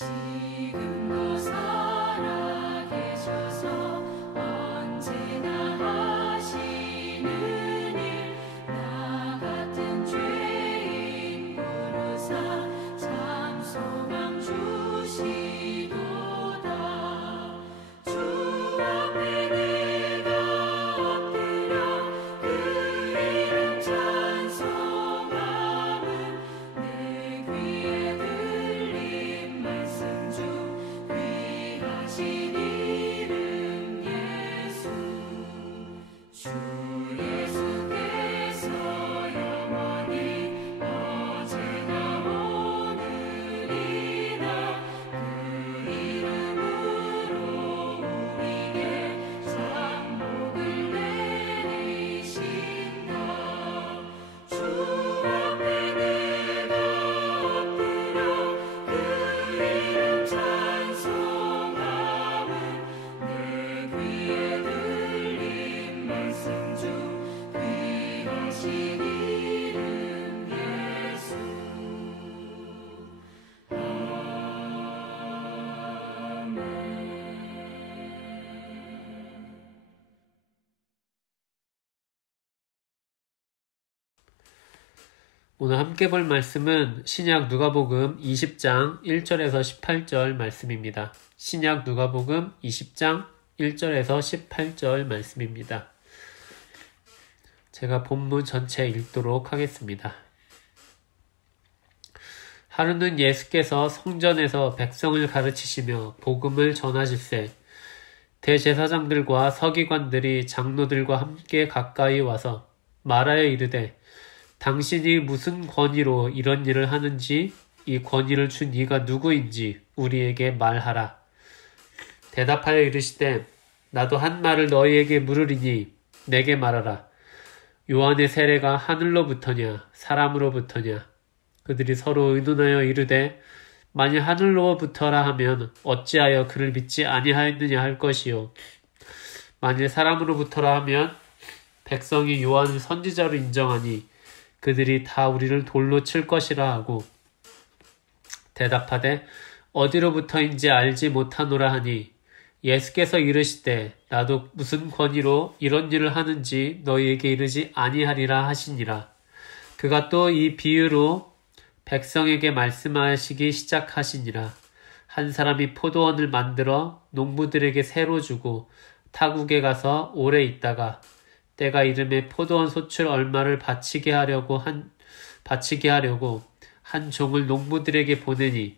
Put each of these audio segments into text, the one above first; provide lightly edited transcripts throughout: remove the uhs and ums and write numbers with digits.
지금도 살아계셔서 언제나 하시는 일, 나 같은 죄인 부르사 참 소망 주시도다. 주 앞에 내가 엎드려 그 이름 찬송함은 내 귀에 들린 말씀 중 귀하신 이름 예수. 주 예수께서 영원히 어제나 오늘이나 그 이름으로 우리에게 상복을 내리신다. 주 앞에 내가 엎드려 그 이름 찬송함은 내 귀에 들린 말씀 중 귀하신 이름 예수. 오늘 함께 볼 말씀은 신약 누가복음 20장 1절에서 18절 말씀입니다. 신약 누가복음 20장 1절에서 18절 말씀입니다. 제가 본문 전체 읽도록 하겠습니다. 하루는 예수께서 성전에서 백성을 가르치시며 복음을 전하실세 대제사장들과 서기관들이 장로들과 함께 가까이 와서 말하여 이르되 당신이 무슨 권위로 이런 일을 하는지 이 권위를 준 이가 누구인지 우리에게 말하라. 대답하여 이르시되 나도 한 말을 너희에게 물으리니 내게 말하라. 요한의 세례가 하늘로부터냐 사람으로부터냐. 그들이 서로 의논하여 이르되 만일 하늘로부터라 하면 어찌하여 그를 믿지 아니하였느냐 할 것이요 만일 사람으로부터라 하면 백성이 요한을 선지자로 인정하니 그들이 다 우리를 돌로 칠 것이라 하고 대답하되 어디로부터인지 알지 못하노라 하니 예수께서 이르시되 나도 무슨 권위로 이런 일을 하는지 너희에게 이르지 아니하리라 하시니라. 그가 또 이 비유로 백성에게 말씀하시기 시작하시니라. 한 사람이 포도원을 만들어 농부들에게 새로 주고 타국에 가서 오래 있다가 때가 이름에 포도원 소출 얼마를 바치게 하려고 한 종을 농부들에게 보내니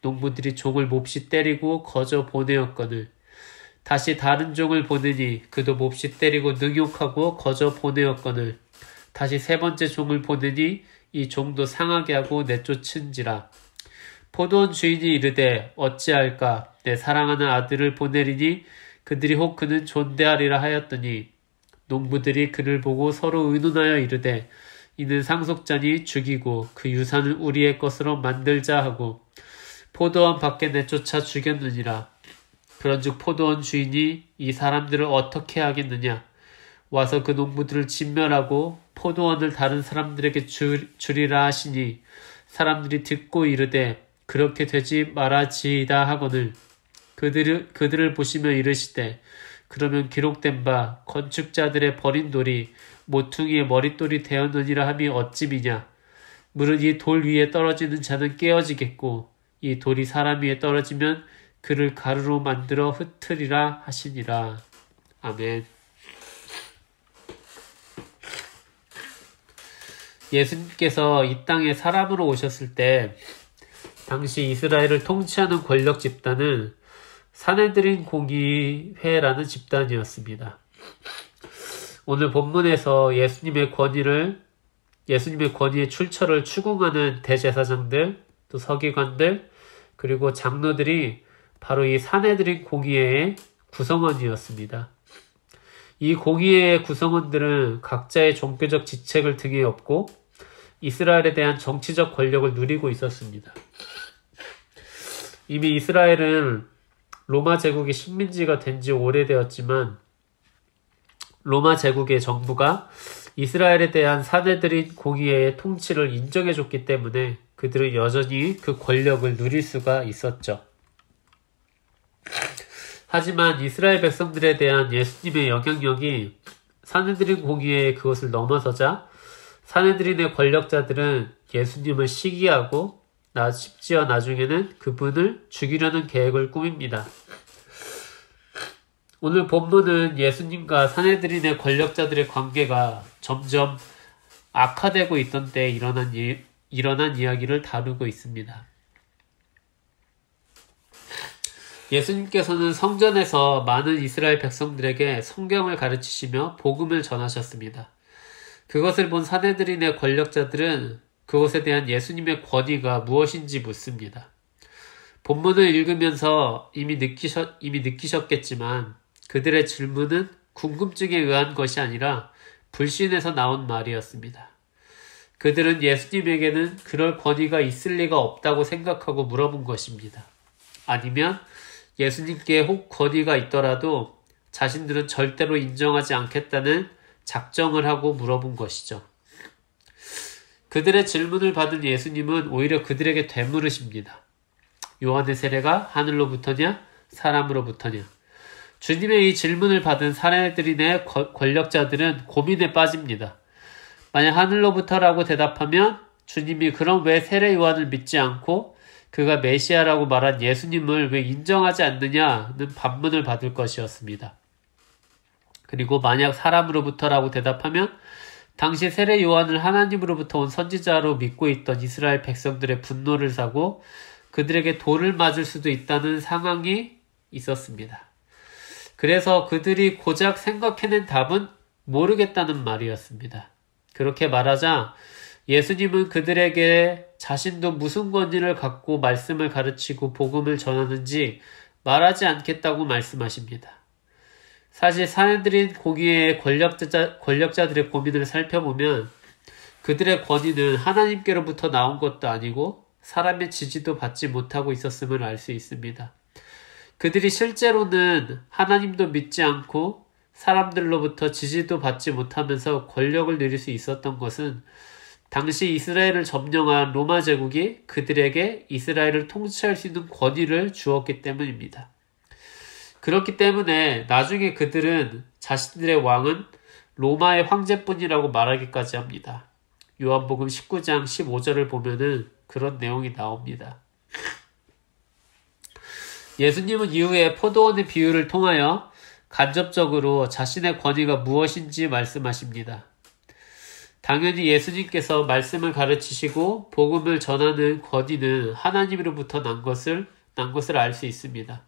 농부들이 종을 몹시 때리고 거저 보내었거늘 다시 다른 종을 보내니 그도 몹시 때리고 능욕하고 거저 보내었거늘 다시 세 번째 종을 보내니 이 종도 상하게 하고 내쫓은지라. 포도원 주인이 이르되 어찌할까 내 사랑하는 아들을 보내리니 그들이 혹 그는 존대하리라 하였더니 농부들이 그를 보고 서로 의논하여 이르되 이는 상속자니 죽이고 그 유산을 우리의 것으로 만들자 하고 포도원 밖에 내쫓아 죽였느니라. 그런즉 포도원 주인이 이 사람들을 어떻게 하겠느냐. 와서 그 농부들을 진멸하고 포도원을 다른 사람들에게 주리라 하시니 사람들이 듣고 이르되 그렇게 되지 말아지이다 하거늘 그들을 보시며 이르시되 그러면 기록된 바 건축자들의 버린 돌이 모퉁이의 머릿돌이 되었느니라 함이 어찌미냐. 물은 이 돌 위에 떨어지는 자는 깨어지겠고 이 돌이 사람 위에 떨어지면 그를 가루로 만들어 흩으리라 하시니라. 아멘. 예수님께서 이 땅에 사람으로 오셨을 때 당시 이스라엘을 통치하는 권력 집단은 사내들인 공의회라는 집단이었습니다. 오늘 본문에서 예수님의 권위의 출처를 추궁하는 대제사장들, 또 서기관들, 그리고 장로들이 바로 이 사내들인 공의회의 구성원이었습니다. 이 공의회의 구성원들은 각자의 종교적 지책을 등에 업고 이스라엘에 대한 정치적 권력을 누리고 있었습니다. 이미 이스라엘은 로마 제국의 식민지가 된 지 오래되었지만 로마 제국의 정부가 이스라엘에 대한 사내들인 공의회의 통치를 인정해줬기 때문에 그들은 여전히 그 권력을 누릴 수가 있었죠. 하지만 이스라엘 백성들에 대한 예수님의 영향력이 사내들인 공의회에 그것을 넘어서자 사내들인의 권력자들은 예수님을 시기하고 심지어 나중에는 그분을 죽이려는 계획을 꾸밉니다. 오늘 본문은 예수님과 사내들인의 권력자들의 관계가 점점 악화되고 있던 때에 일어난 이야기를 다루고 있습니다. 예수님께서는 성전에서 많은 이스라엘 백성들에게 성경을 가르치시며 복음을 전하셨습니다. 그것을 본 사내들인의 권력자들은 그것에 대한 예수님의 권위가 무엇인지 묻습니다. 본문을 읽으면서 이미 느끼셨겠지만 그들의 질문은 궁금증에 의한 것이 아니라 불신에서 나온 말이었습니다. 그들은 예수님에게는 그럴 권위가 있을 리가 없다고 생각하고 물어본 것입니다. 아니면 예수님께 혹 권위가 있더라도 자신들은 절대로 인정하지 않겠다는 작정을 하고 물어본 것이죠. 그들의 질문을 받은 예수님은 오히려 그들에게 되물으십니다. 요한의 세례가 하늘로부터냐 사람으로부터냐. 주님의 이 질문을 받은 사내들인의 권력자들은 고민에 빠집니다. 만약 하늘로부터라고 대답하면 주님이 그럼 왜 세례 요한을 믿지 않고 그가 메시아라고 말한 예수님을 왜 인정하지 않느냐는 반문을 받을 것이었습니다. 그리고 만약 사람으로부터라고 대답하면 당시 세례 요한을 하나님으로부터 온 선지자로 믿고 있던 이스라엘 백성들의 분노를 사고 그들에게 돌을 맞을 수도 있다는 상황이 있었습니다. 그래서 그들이 고작 생각해낸 답은 모르겠다는 말이었습니다. 그렇게 말하자 예수님은 그들에게 자신도 무슨 권위를 갖고 말씀을 가르치고 복음을 전하는지 말하지 않겠다고 말씀하십니다. 사실 사내들인 공의회의 권력자들의 고민을 살펴보면 그들의 권위는 하나님께로부터 나온 것도 아니고 사람의 지지도 받지 못하고 있었음을 알 수 있습니다. 그들이 실제로는 하나님도 믿지 않고 사람들로부터 지지도 받지 못하면서 권력을 누릴 수 있었던 것은 당시 이스라엘을 점령한 로마 제국이 그들에게 이스라엘을 통치할 수 있는 권위를 주었기 때문입니다. 그렇기 때문에 나중에 그들은 자신들의 왕은 로마의 황제뿐이라고 말하기까지 합니다. 요한복음 19장 15절을 보면은 그런 내용이 나옵니다. 예수님은 이후에 포도원의 비유를 통하여 간접적으로 자신의 권위가 무엇인지 말씀하십니다. 당연히 예수님께서 말씀을 가르치시고 복음을 전하는 권위는 하나님으로부터 난 것을 알 수 있습니다.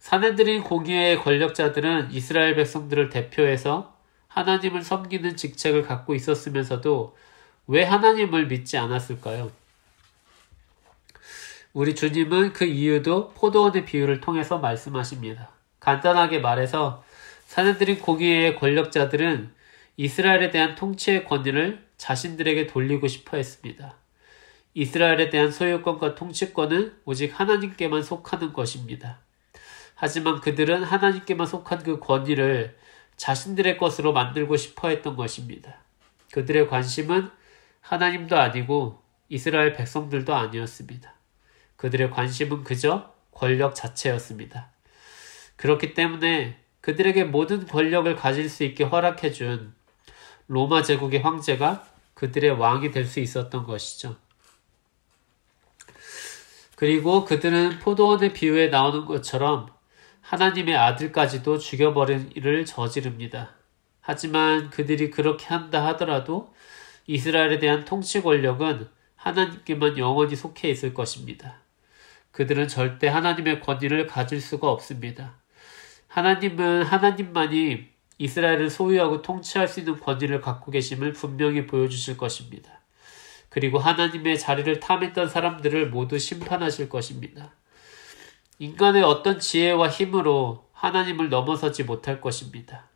사내들인 공의회의 권력자들은 이스라엘 백성들을 대표해서 하나님을 섬기는 직책을 갖고 있었으면서도 왜 하나님을 믿지 않았을까요? 우리 주님은 그 이유도 포도원의 비유를 통해서 말씀하십니다. 간단하게 말해서 사내들인 공의회의 권력자들은 이스라엘에 대한 통치의 권위를 자신들에게 돌리고 싶어 했습니다. 이스라엘에 대한 소유권과 통치권은 오직 하나님께만 속하는 것입니다. 하지만 그들은 하나님께만 속한 그 권위를 자신들의 것으로 만들고 싶어 했던 것입니다. 그들의 관심은 하나님도 아니고 이스라엘 백성들도 아니었습니다. 그들의 관심은 그저 권력 자체였습니다. 그렇기 때문에 그들에게 모든 권력을 가질 수 있게 허락해준 로마 제국의 황제가 그들의 왕이 될 수 있었던 것이죠. 그리고 그들은 포도원의 비유에 나오는 것처럼 하나님의 아들까지도 죽여버린 일을 저지릅니다. 하지만 그들이 그렇게 한다 하더라도 이스라엘에 대한 통치 권력은 하나님께만 영원히 속해 있을 것입니다. 그들은 절대 하나님의 권위를 가질 수가 없습니다. 하나님은 하나님만이 이스라엘을 소유하고 통치할 수 있는 권위를 갖고 계심을 분명히 보여주실 것입니다. 그리고 하나님의 자리를 탐했던 사람들을 모두 심판하실 것입니다. 인간의 어떤 지혜와 힘으로 하나님을 넘어서지 못할 것입니다.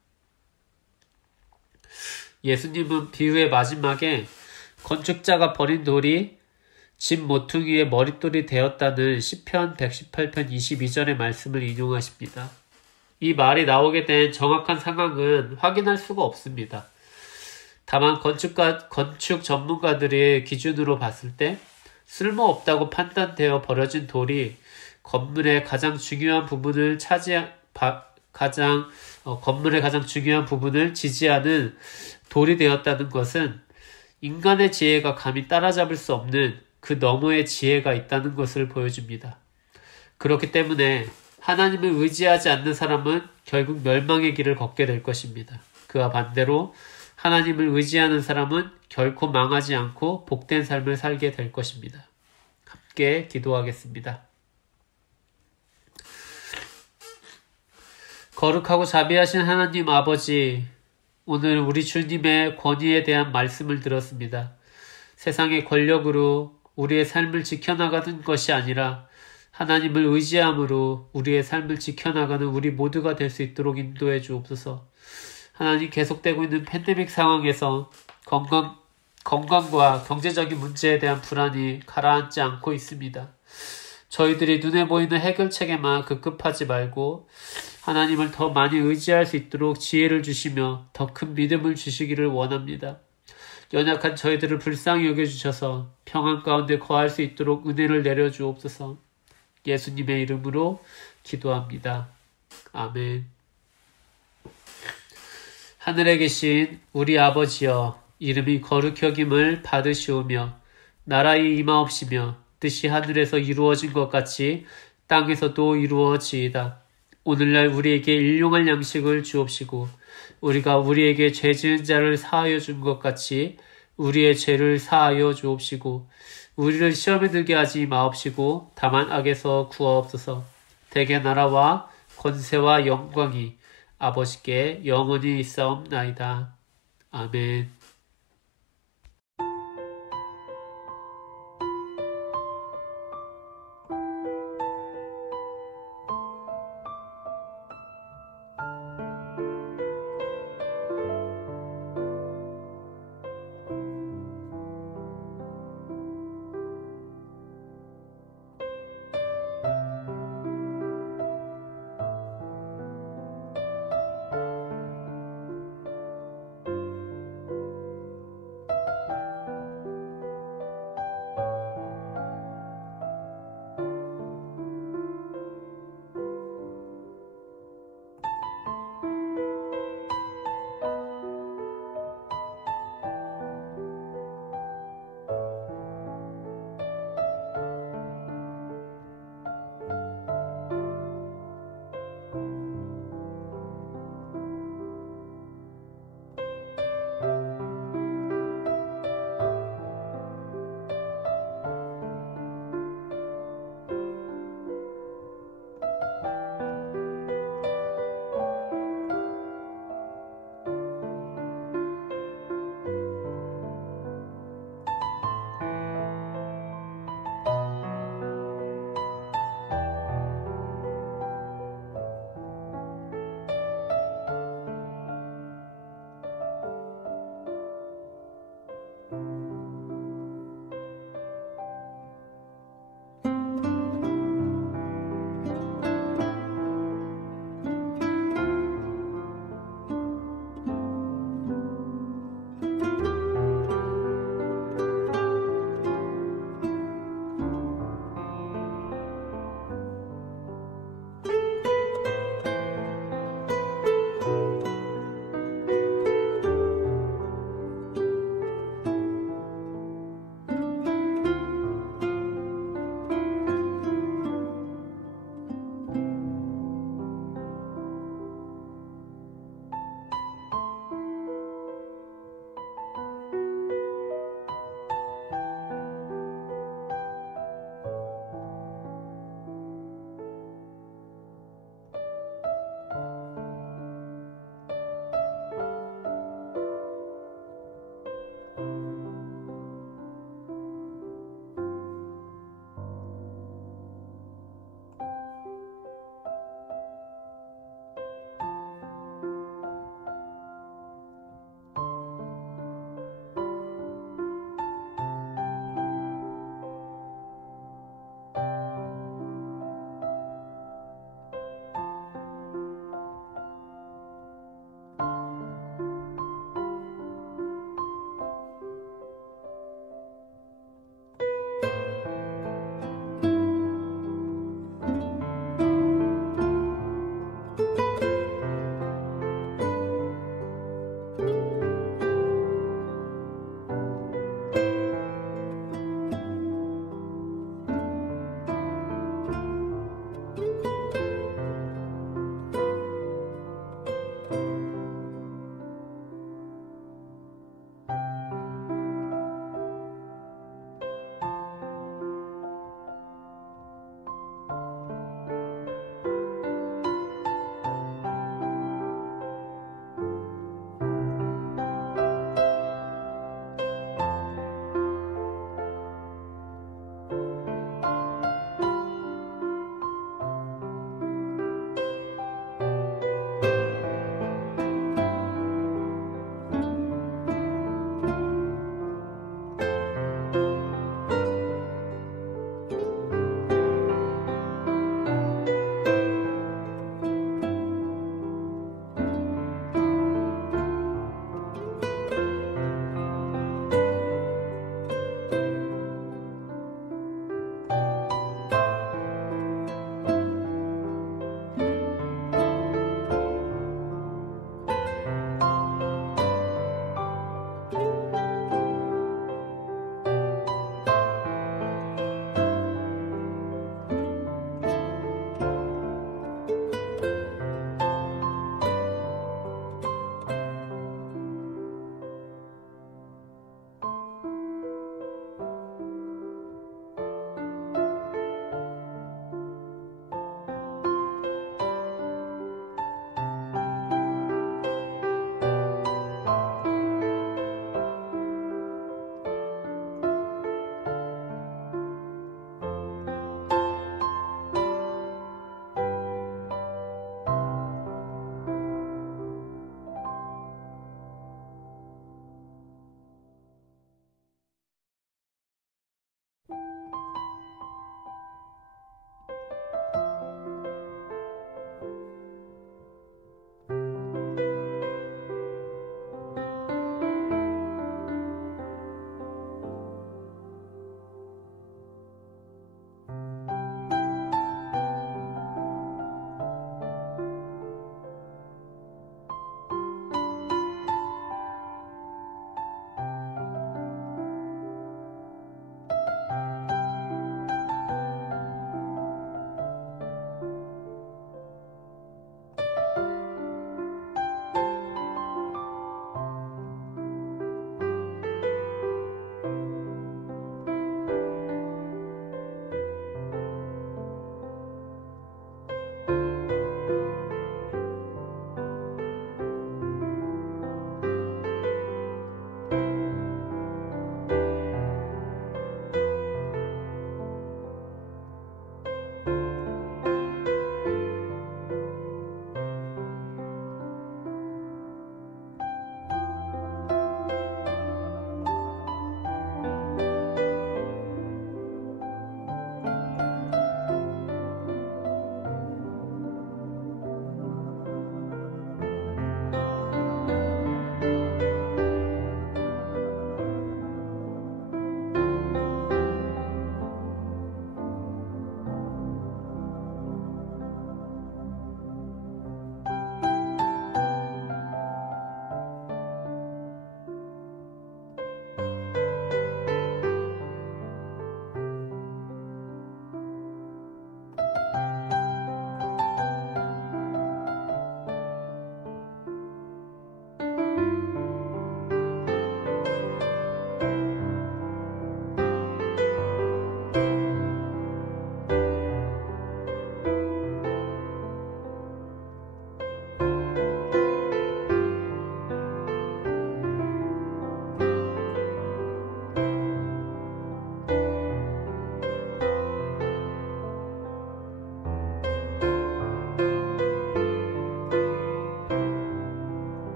예수님은 비유의 마지막에 건축자가 버린 돌이 집 모퉁이의 머릿돌이 되었다는 시편 118편 22절의 말씀을 인용하십니다. 이 말이 나오게 된 정확한 상황은 확인할 수가 없습니다. 다만 건축 전문가들의 기준으로 봤을 때 쓸모없다고 판단되어 버려진 돌이 건물의 가장 중요한 부분을 지지하는 돌이 되었다는 것은 인간의 지혜가 감히 따라잡을 수 없는 그 너머의 지혜가 있다는 것을 보여줍니다. 그렇기 때문에 하나님을 의지하지 않는 사람은 결국 멸망의 길을 걷게 될 것입니다. 그와 반대로 하나님을 의지하는 사람은 결코 망하지 않고 복된 삶을 살게 될 것입니다. 함께 기도하겠습니다. 거룩하고 자비하신 하나님 아버지, 오늘 우리 주님의 권위에 대한 말씀을 들었습니다. 세상의 권력으로 우리의 삶을 지켜나가는 것이 아니라 하나님을 의지함으로 우리의 삶을 지켜나가는 우리 모두가 될 수 있도록 인도해 주옵소서. 하나님, 계속되고 있는 팬데믹 상황에서 건강과 경제적인 문제에 대한 불안이 가라앉지 않고 있습니다. 저희들이 눈에 보이는 해결책에만 급급하지 말고 하나님을 더 많이 의지할 수 있도록 지혜를 주시며 더 큰 믿음을 주시기를 원합니다. 연약한 저희들을 불쌍히 여겨주셔서 평안 가운데 거할 수 있도록 은혜를 내려주옵소서. 예수님의 이름으로 기도합니다. 아멘. 하늘에 계신 우리 아버지여, 이름이 거룩히 여김을 받으시오며 나라의 임하옵시며 뜻이 하늘에서 이루어진 것 같이 땅에서도 이루어지이다. 오늘날 우리에게 일용할 양식을 주옵시고 우리가 우리에게 죄 지은 자를 사하여 준 것 같이 우리의 죄를 사하여 주옵시고 우리를 시험에 들게 하지 마옵시고 다만 악에서 구하옵소서. 대개 나라와 권세와 영광이 아버지께 영원히 있사옵나이다. 아멘.